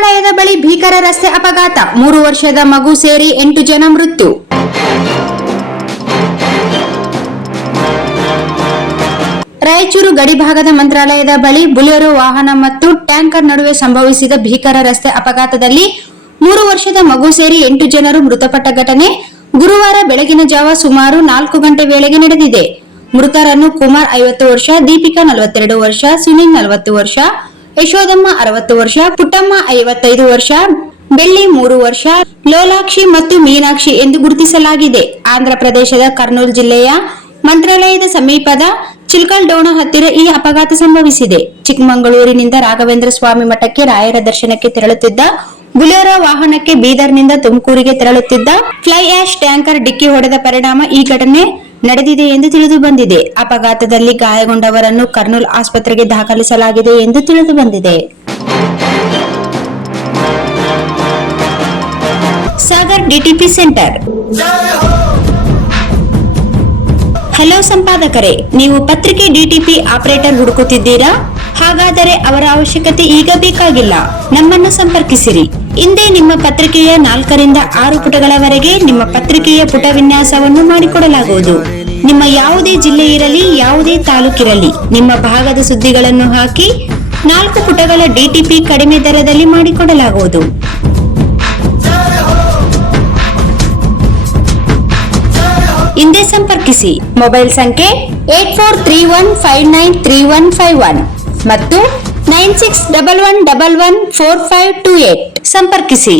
ಮಂತ್ರಾಲಯದ ಬಳಿ ಭೀಕರ ರಸ್ತೆ ಅಪಘಾತ, 3 ವರ್ಷದ ಮಗು ಸೇರಿ 8 ಜನ ಮೃತ್ಯು. ರಾಯಚೂರು ಗಡಿಭಾಗದ ಮಂತ್ರಾಲಯದ ಬಳಿ ಬುಲೆರೋ ವಾಹನ ಮತ್ತು ಟ್ಯಾಂಕರ್ ನಡುವೆ ಸಂಭವಿಸಿದ ಭೀಕರ ರಸ್ತೆ ಅಪಘಾತದಲ್ಲಿ 3 ವರ್ಷದ ಮಗು ಸೇರಿ 8 ಜನರು ಮೃತಪಟ್ಟ ಘಟನೆ ಗುರುವಾರ ಬೆಳಗಿನ ಜಾವ ಸುಮಾರು 4 ಗಂಟೆ ವೇಳೆಗೆ ನಡೆದಿದೆ. ಮೃತರನ್ನು ಕುಮಾರ್ 50 ವರ್ಷ, ದೀಪಿಕಾ 42 ವರ್ಷ, ಸುನಿಲ್ 40 ವರ್ಷ, ಯಶೋದಮ್ಮ 60 ವರ್ಷ, ಪುಟ್ಟಮ್ಮ 55 ವರ್ಷ, ಬೆಳ್ಳಿ 3 ವರ್ಷ, ಲೋಲಾಕ್ಷಿ ಮತ್ತು ಮೀನಾಕ್ಷಿ ಎಂದು ಗುರುತಿಸಲಾಗಿದೆ. ಆಂಧ್ರ ಪ್ರದೇಶದ ಕರ್ನೂಲ್ ಜಿಲ್ಲೆಯ ಮಂತ್ರಾಲಯದ ಸಮೀಪದ ಚಿಲ್ಕಲ್ಡೋಣ ಹತ್ತಿರ ಈ ಅಪಘಾತ ಸಂಭವಿಸಿದೆ. ಚಿಕ್ಕಮಗಳೂರಿನಿಂದ ರಾಘವೇಂದ್ರ ಸ್ವಾಮಿ ಮಠಕ್ಕೆ ರಾಯರ ದರ್ಶನಕ್ಕೆ ತೆರಳುತ್ತಿದ್ದ ಬುಲೆರೋ ವಾಹನಕ್ಕೆ ಬೀದರ್ನಿಂದ ತುಮಕೂರಿಗೆ ತೆರಳುತ್ತಿದ್ದ ಫ್ಲೈ ಆಶ್ ಟ್ಯಾಂಕರ್ ಡಿಕ್ಕಿ ಹೊಡೆದ ಪರಿಣಾಮ ಈ ಘಟನೆ ನಡೆದಿದೆ ಎಂದು ತಿಳಿದು ಬಂದಿದೆ. ಅಪಘಾತದಲ್ಲಿ ಗಾಯಗೊಂಡವರನ್ನು ಕರ್ನೂಲ್ ಆಸ್ಪತ್ರೆಗೆ ದಾಖಲಿಸಲಾಗಿದೆ ಎಂದು ತಿಳಿದು ಬಂದಿದೆ. Sagar DTP centre. ಹಲೋ ಸಂಪಾದಕರೇ, ನೀವು ಪತ್ರಿಕೆ ಡಿಟಿಪಿ ಆಪರೇಟರ್ ಹುಡುಕುತ್ತಿದ್ದೀರಾ? ಹಾಗಾದರೆ ಅವರ ಅವಶ್ಯಕತೆ ಈಗ ಬೇಕಾಗಿಲ್ಲ. ನಮ್ಮನ್ನು ಸಂಪರ್ಕಿಸಿರಿ. ಇಂದೇ ನಿಮ್ಮ ಪತ್ರಿಕೆಯ 4 ರಿಂದ 6 ಪುಟಗಳವರೆಗೆ ನಿಮ್ಮ ಪತ್ರಿಕೆಯ ಪುಟ ವಿನ್ಯಾಸವನ್ನು ಮಾಡಿಕೊಡಲಾಗುವುದು. ನಿಮ್ಮ ಯಾವುದೇ ಜಿಲ್ಲೆ ಇರಲಿ, ಯಾವುದೇ ತಾಲೂಕಿರಲಿ, ನಿಮ್ಮ ಭಾಗದ ಸುದ್ದಿಗಳನ್ನು ಹಾಕಿ 4 ಪುಟಗಳ ಡಿಟಿಪಿ ಕಡಿಮೆ ದರದಲ್ಲಿ ಮಾಡಿಕೊಡಲಾಗುವುದು. ಹಿಂದೆ ಸಂಪರ್ಕಿಸಿ. ಮೊಬೈಲ್ ಸಂಖ್ಯೆ 8431593151 ಮತ್ತು 9611114528 ಸಂಪರ್ಕಿಸಿ.